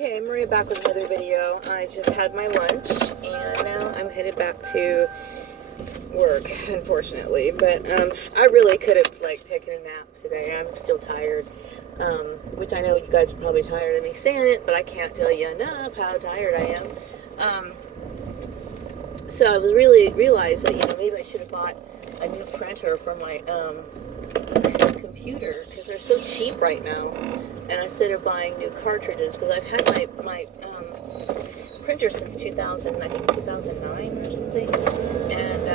Okay, Maria back with another video. I just had my lunch and now I'm headed back to work, unfortunately. But I really could have taken a nap today. I'm still tired, which I know you guys are probably tired of me saying it, but I can't tell you enough how tired I am. So I was really realized that maybe I should have bought a new printer for my computer because they're so cheap right now. And instead of buying new cartridges, because I've had my printer since 2009 or something, and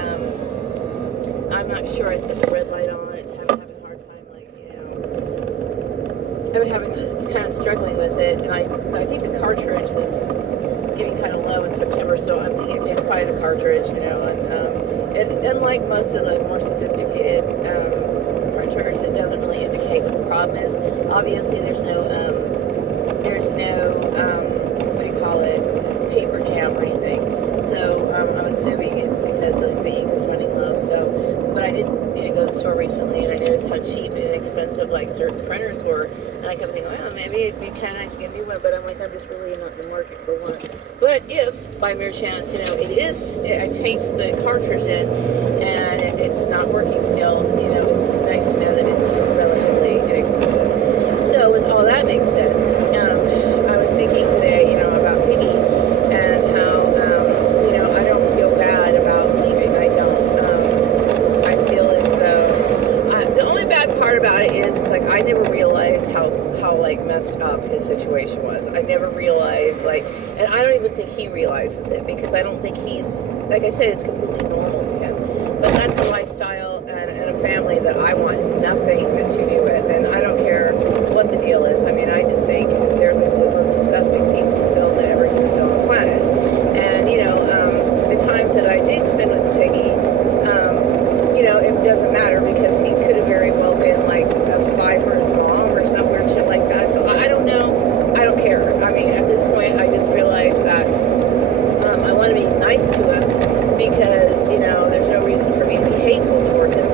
I'm not sure. It's got the red light on. It's having a hard time, I'm having kind of struggling with it, and I think the cartridge was getting kind of low in September, so I'm thinking, okay, it's probably the cartridge, and unlike most of the more sophisticated printers, it doesn't really indicate what the problem is. Obviously, there's no what do you call it, paper jam or anything. So I'm assuming it's because the ink is running low. So, but I did need to go to the store recently, and I noticed how cheap and inexpensive certain printers were, and I kept thinking, well, maybe it'd be kind of nice to get a new one. But I'm just really not in the market for one. But if by mere chance, it is, I take the cartridge in and it's not working still, it's nice to know that it's relatively inexpensive. So with all that being said, I was thinking today, about Piggy and how, I don't feel bad about leaving. I don't. I feel as though the only bad part about it is I never realized how messed up his situation was. I never realized, and I don't even think he realizes it, because I don't think he's, like I said, it's completely normal to him. But that's a lifestyle and a family that I want nothing to do with, and I don't care what the deal is. I mean, I just think they're the most disgusting piece of film that ever existed on the planet. And, the times that I did spend with Piggy, it doesn't matter, because he could have very well been a spy for his mom or some weird shit like that. So I don't know. I don't care. I mean, at this point, I just realized that I want to be nice to him, because, there's no reason for me to be hateful towards him.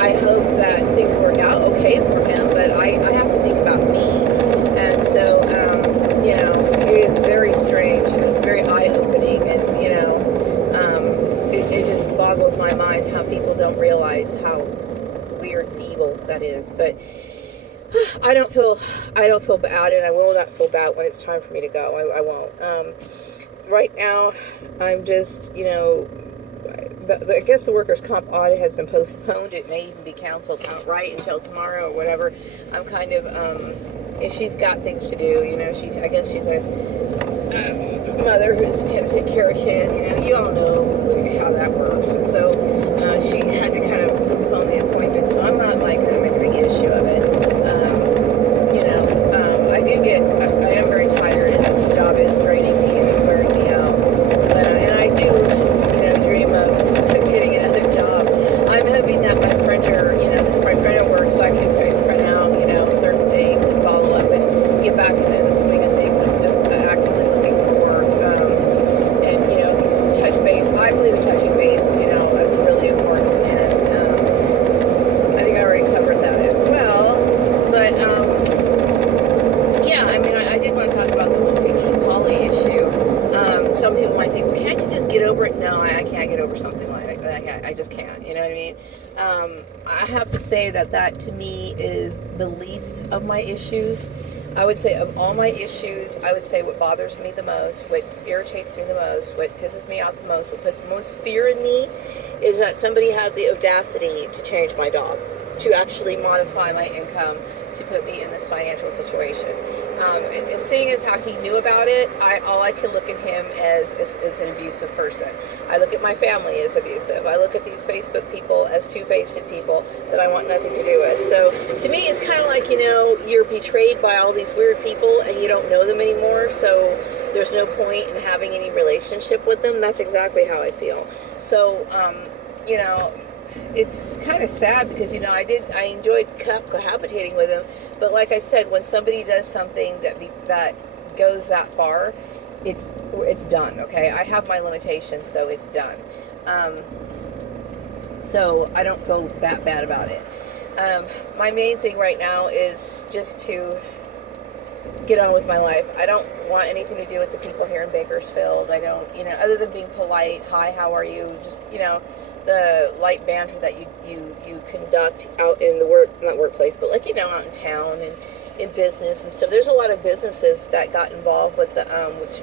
I hope that things work out okay for him, but I have to think about me. And so, it is very strange, and it's very eye-opening, and, it just boggles my mind how people don't realize how weird and evil that is. But I don't feel bad, and I will not feel bad when it's time for me to go. I won't. Right now, I'm just, I guess the workers' comp audit has been postponed. It may even be canceled outright until tomorrow or whatever. I'm kind of, and she's got things to do. I guess she's a mother who's trying to take care of kid. You all know how that works. And so she had to kind of postpone the appointment. So I'm not going to make a big issue of it. I am very tired, and this job is draining me and it's wearing me out. But and I do, dream of getting another job. I'm hoping that my printer, my printer works, so I can print out, certain things and follow up and get back into the swing of things of actively looking for work. And touch base. I believe in touching base. That's really important, and I think I already covered that as well. But yeah, I mean, I did want to talk about the whole Piggy and Polly issue. Some people might think, well, can't you just get over it? No, I can't get over something like that. I just can't. You know what I mean? I have to say that to me is the least of my issues. I would say of all my issues, I would say what bothers me the most, what irritates me the most, what pisses me off the most, what puts the most fear in me, is that somebody had the audacity to change my job, to actually modify my income, to put me in this financial situation. And seeing as how he knew about it, all I can look at him as an abusive person. I look at my family as abusive. I look at these Facebook people as two-faced people that I want nothing to do with. So to me, it's kind of like, you're betrayed by all these weird people and you don't know them anymore, so there's no point in having any relationship with them. That's exactly how I feel. So, it's kind of sad because, I enjoyed cohabitating with him, but like I said, when somebody does something that goes that far, it's done, okay? I have my limitations, so it's done. So I don't feel that bad about it. My main thing right now is just to get on with my life. I don't want anything to do with the people here in Bakersfield. I don't, other than being polite, hi, how are you, just, the light banter that you conduct out in the not workplace, but like, out in town and in business and stuff. There's a lot of businesses that got involved with the,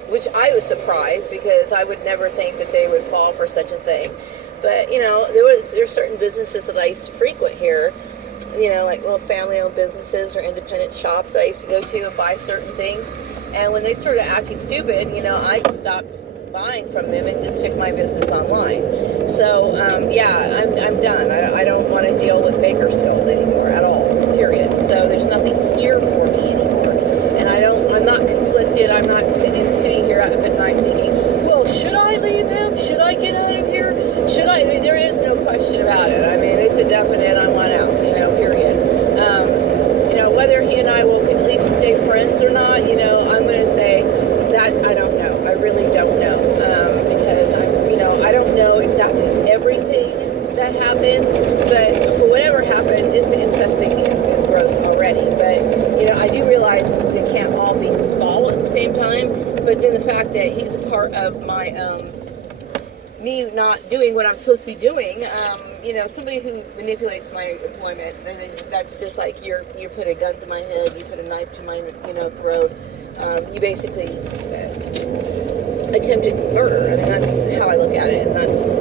which I was surprised, because I would never think that they would fall for such a thing. But, there's certain businesses that I used to frequent here, like little family-owned businesses or independent shops that I used to go to and buy certain things. And when they started acting stupid, I stopped buying from them and just took my business online. So, I'm done. I don't want to deal with Bakersfield anymore at all, period. So there's nothing here for me anymore. And I'm not conflicted. I'm not sitting here up at night thinking, well, should I leave him? Should I get out of here? I mean, there is no question about it. I mean, it's a definite I want out, period. Whether he and I will at least stay friends or not, I'm going to say that I don't know. I really don't know. Because I don't know exactly everything that happened, but for whatever happened, just the incest thing is gross already. But, I do realize it can't all be his fault at the same time, but then the fact that he's a part of my, me not doing what I'm supposed to be doing, somebody who manipulates my employment, and that's just like you put a gun to my head, you put a knife to my, throat, you basically attempted murder. I mean, that's how I look at it, and that's,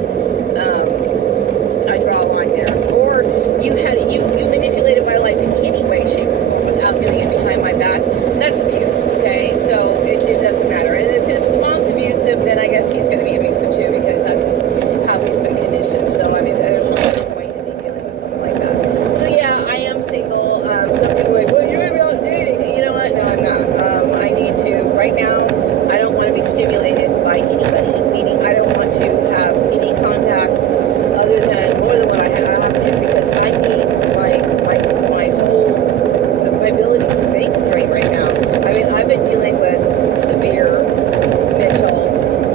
I draw a line there. Or you manipulated my life in any way, shape, or form without doing it behind my back. That's abuse, okay? So it doesn't matter. And if his mom's abusive, then I guess he's going to be abusive too, because that's how he's been conditioned. So, I mean, there's no point in me dealing with someone like that. So, yeah, I am single. Some people are like, well, you're out dating. You know what? No, I'm not. I need to, right now, I don't want to be stimulated by anybody, meaning I don't want to have any contact other than more than what I have to, because I need my whole, my ability to think straight right now. I mean, I've been dealing with severe mental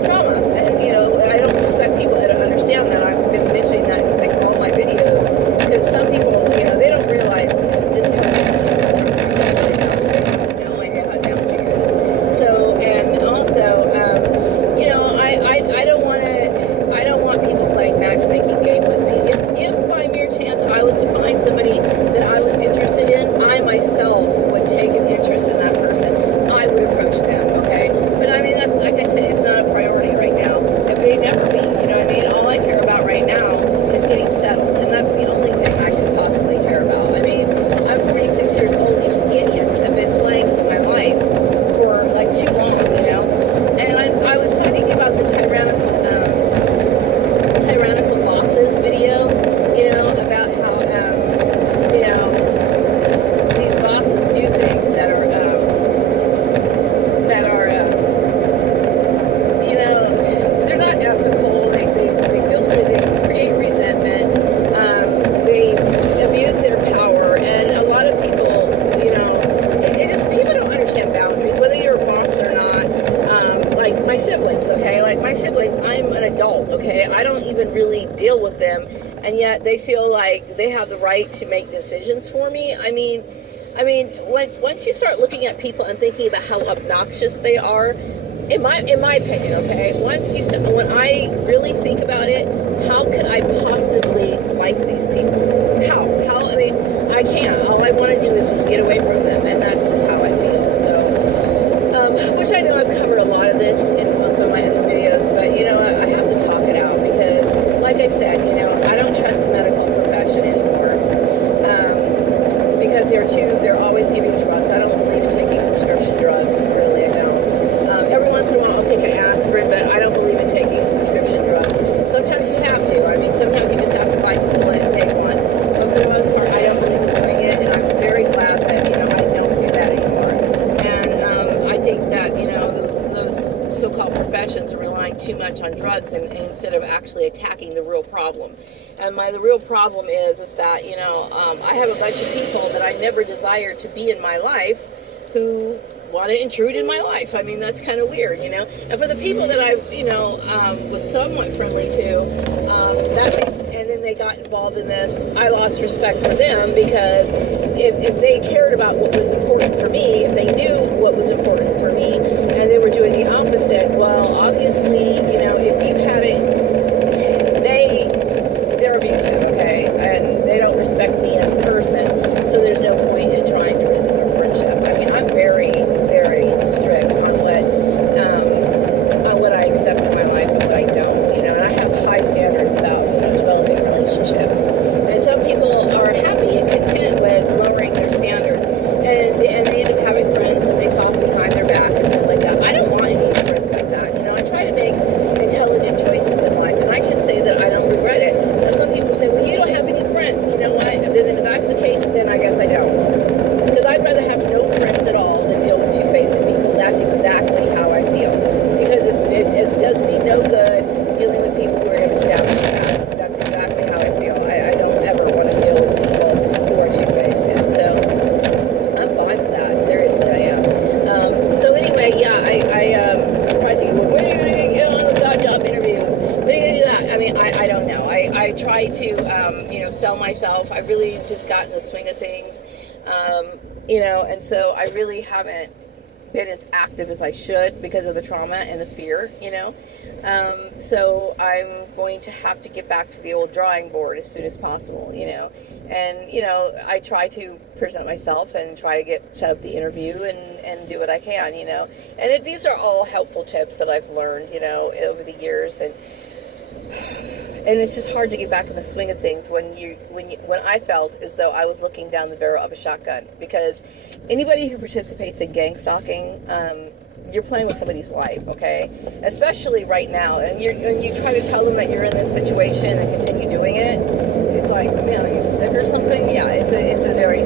trauma, and I don't expect people to understand that. I've been mentioning that just like all my videos, because some people, they don't realize just how damaging it is. They have no idea how damaging it is. So, and also, I don't want people playing matchmaking game with me. If by mere chance I was to find somebody that I was interested in, I myself would take an interest in that person. I would approach them, okay? But I mean, that's, like I said, it's not a priority right now. It may never be, All I care about right now is getting settled, and that's the only thing I could possibly care about. I mean, I'm 46 years old. These idiots have been playing with my life for, like, too long, And I was talking about the tyrannical bosses video, about how, these bosses do things that are, they're not ethical. They create resentment. They abuse their power, and a lot of people, it just, people don't understand boundaries, whether you're a boss or not. Like my siblings, okay? Like my siblings, I'm an adult, okay? I don't even really deal with them, and yet they feel like they have the right to make decisions for me. I mean, once you start looking at people and thinking about how obnoxious they are, in my opinion, okay, when I really think about it, how could I possibly like these people? How? I mean, I can't. All I want to do is just get away from them, and that's just how I feel. So, which I know I've covered a lot of this in most of my other videos, but, I have to talk it out, because, like I said, I don't trust the medical profession anymore, because they're always giving drugs. I don't believe in taking prescription drugs, really, I don't. Every once in a while I'll take an aspirin, but I don't believe in taking prescription drugs. Sometimes you have to. I mean, sometimes you just have to bite the bullet and take one. But for the most part, I don't believe in doing it, and I'm very glad that, I don't do that anymore. And I think that, those so-called professions are relying too much on drugs and instead of actually attacking the real problem. And the real problem is that, I have a bunch of people that I never desired to be in my life who want to intrude in my life. I mean, that's kind of weird, And for the people that I, was somewhat friendly to, and then they got involved in this, I lost respect for them, because if they cared about what was important for me, if they knew I really just got in the swing of things, you know, and so I really haven't been as active as I should because of the trauma and the fear, you know. So I'm going to have to get back to the old drawing board as soon as possible, you know. And, you know, I try to present myself and try to set up the interview and do what I can, you know. And these are all helpful tips that I've learned, you know, over the years. And it's just hard to get back in the swing of things when I felt as though I was looking down the barrel of a shotgun, because anybody who participates in gang stalking, you're playing with somebody's life, okay? Especially right now, and you try to tell them that you're in this situation and continue doing it. It's like, man, are you sick or something? Yeah, it's a very